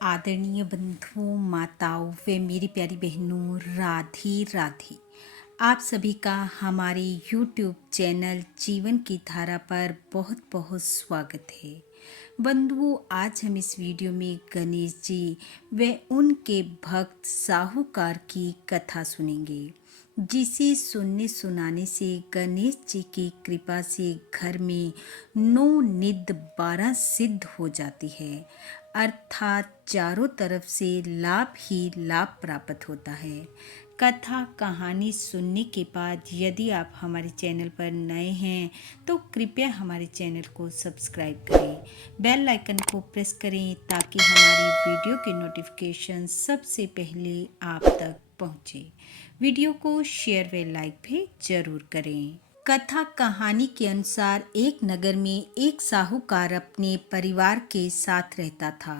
आदरणीय बंधुओं, माताओं व मेरी प्यारी बहनों, राधे राधे। आप सभी का हमारे YouTube चैनल जीवन की धारा पर बहुत बहुत स्वागत है। बंधुओं, आज हम इस वीडियो में गणेश जी व उनके भक्त साहूकार की कथा सुनेंगे, जिसे सुनने सुनाने से गणेश जी की कृपा से घर में 9 निध 12 सिद्ध हो जाती है, अर्थात चारों तरफ से लाभ ही लाभ प्राप्त होता है। कथा कहानी सुनने के बाद यदि आप हमारे चैनल पर नए हैं तो कृपया हमारे चैनल को सब्सक्राइब करें, बेल आइकन को प्रेस करें ताकि हमारी वीडियो के नोटिफिकेशन सबसे पहले आप तक पहुंचे। वीडियो को शेयर व लाइक भी जरूर करें। कथा कहानी के अनुसार एक नगर में एक साहूकार अपने परिवार के साथ रहता था।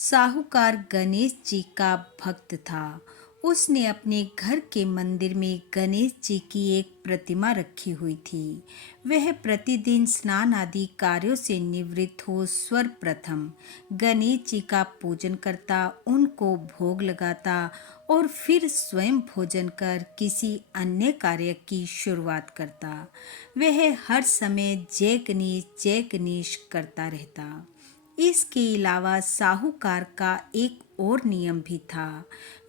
साहूकार गणेश जी का भक्त था। उसने अपने घर के मंदिर में गणेश जी की एक प्रतिमा रखी हुई थी। वह प्रतिदिन स्नान आदि कार्यों से निवृत्त हो सर्वप्रथम गणेश जी का पूजन करता, उनको भोग लगाता और फिर स्वयं भोजन कर किसी अन्य कार्य की शुरुआत करता। वह हर समय जय गणेश करता रहता। इसके अलावा साहूकार का एक और नियम भी था।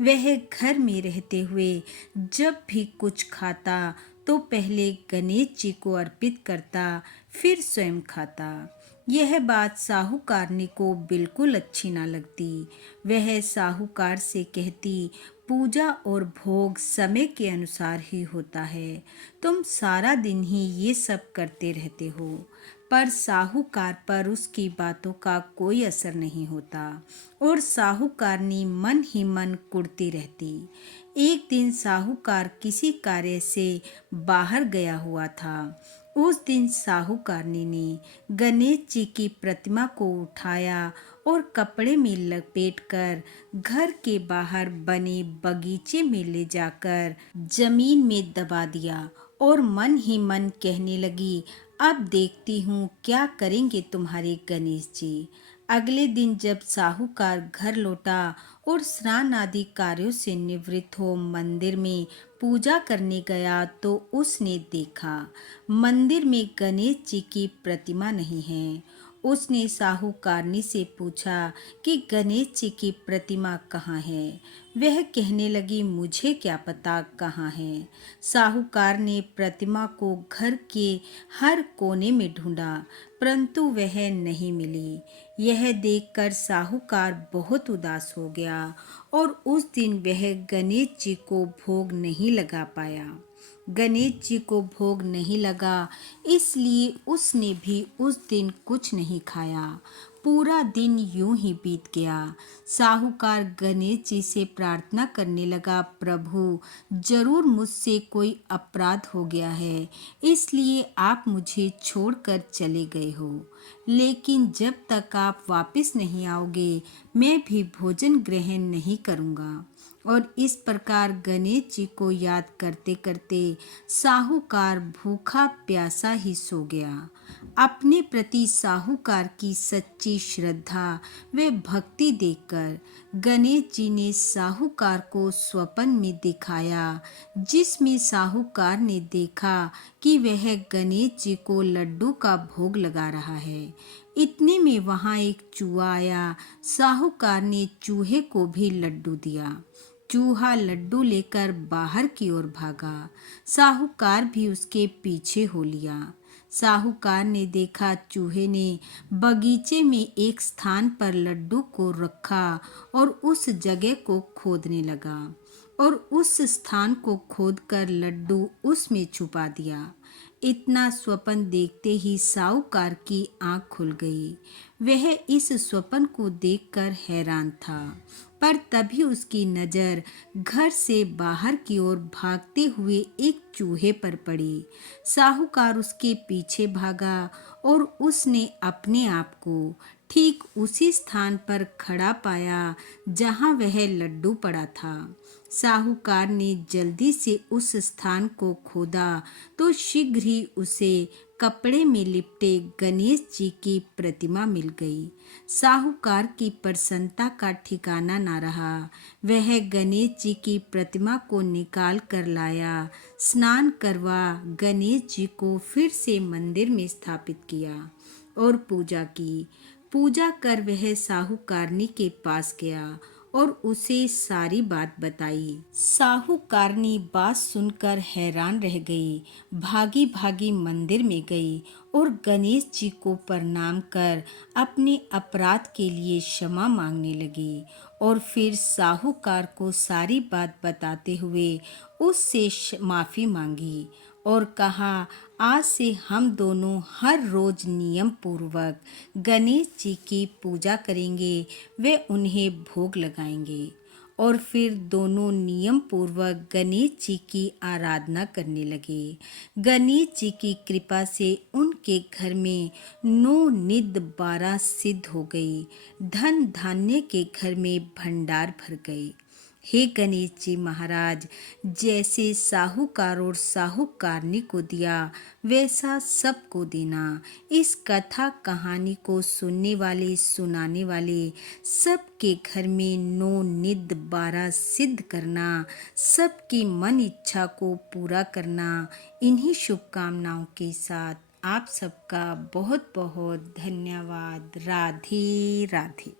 वह घर में रहते हुए जब भी कुछ खाता तो पहले गणेश जी को अर्पित करता, फिर स्वयं खाता। यह बात साहूकारनी को बिल्कुल अच्छी ना लगती। वह साहूकार से कहती, पूजा और भोग समय के अनुसार ही होता है, तुम सारा दिन ही ये सब करते रहते हो। पर साहूकार पर उसकी बातों का कोई असर नहीं होता और साहूकारनी मन ही मन कुढ़ती रहती। एक दिन साहूकार किसी कार्य से बाहर गया हुआ था। उस दिन साहूकारनी ने गणेश जी की प्रतिमा को उठाया और कपड़े में लपेटकर घर के बाहर बने बगीचे में ले जाकर जमीन में दबा दिया और मन ही मन कहने लगी, अब देखती हूँ क्या करेंगे तुम्हारे गणेश जी। अगले दिन जब साहूकार घर लौटा और स्नान आदि कार्यों से निवृत्त हो मंदिर में पूजा करने गया तो उसने देखा मंदिर में गणेश जी की प्रतिमा नहीं है। उसने साहूकारनी से पूछा कि गणेश जी की प्रतिमा कहाँ है। वह कहने लगी, मुझे क्या पता कहाँ है। साहूकार ने प्रतिमा को घर के हर कोने में ढूंढा, परंतु वह नहीं मिली। यह देखकर साहूकार बहुत उदास हो गया और उस दिन वह गणेश जी को भोग नहीं लगा पाया। गणेश जी को भोग नहीं लगा, इसलिए उसने भी उस दिन कुछ नहीं खाया। पूरा दिन यूं ही बीत गया। साहूकार गणेश जी से प्रार्थना करने लगा, प्रभु जरूर मुझसे कोई अपराध हो गया है, इसलिए आप मुझे छोड़कर चले गए हो, लेकिन जब तक आप वापस नहीं आओगे मैं भी भोजन ग्रहण नहीं करूँगा। और इस प्रकार गणेश जी को याद करते करते साहूकार भूखा प्यासा ही सो गया। अपने प्रति साहूकार की सच्ची श्रद्धा व भक्ति देखकर गणेश जी ने साहूकार को स्वप्न में दिखाया, जिसमें साहूकार ने देखा कि वह गणेश जी को लड्डू का भोग लगा रहा है। इतने में वहां एक चूहा आया। साहूकार ने चूहे को भी लड्डू दिया। चूहा लड्डू लेकर बाहर की ओर भागा। साहूकार भी उसके पीछे हो लिया। साहूकार ने देखा चूहे ने बगीचे में एक स्थान पर लड्डू को रखा और उस जगह को खोदने लगा और उस स्थान को खोदकर लड्डू उसमें छुपा दिया। इतना स्वप्न देखते ही साहूकार की आंख खुल गई। वह इस स्वप्न को देखकर हैरान था, पर तभी उसकी नज़र घर से बाहर की ओर भागते हुए एक चूहे पर पड़ी। साहूकार उसके पीछे भागा और उसने अपने आप को ठीक उसी स्थान पर खड़ा पाया जहां वह लड्डू पड़ा था। साहूकार ने जल्दी से उस स्थान को खोदा तो शीघ्र ही उसे कपड़े में लिपटे गणेश जी की प्रतिमा मिल गई। साहूकार की प्रसन्नता का ठिकाना ना रहा। वह गणेश जी की प्रतिमा को निकाल कर लाया, स्नान करवा गणेश जी को फिर से मंदिर में स्थापित किया और पूजा की। पूजा कर वह साहूकारनी के पास गया और उसे सारी बात बताई। साहूकारनी बात सुनकर हैरान रह गई, भागी भागी मंदिर में गई और गणेश जी को प्रणाम कर अपने अपराध के लिए क्षमा मांगने लगी और फिर साहूकार को सारी बात बताते हुए उससे माफ़ी मांगी और कहा, आज से हम दोनों हर रोज नियम पूर्वक गणेश जी की पूजा करेंगे, वे उन्हें भोग लगाएंगे। और फिर दोनों नियम पूर्वक गणेश जी की आराधना करने लगे। गणेश जी की कृपा से उनके घर में 9 निध 12 सिद्ध हो गई। धन धान्य के घर में भंडार भर गए। हे गणेश जी महाराज, जैसे साहूकार और साहूकारनी को दिया वैसा सबको देना। इस कथा कहानी को सुनने वाले सुनाने वाले सबके घर में 9 निध 12 सिद्ध करना, सबकी मन इच्छा को पूरा करना। इन्हीं शुभकामनाओं के साथ आप सबका बहुत बहुत धन्यवाद। राधे राधे।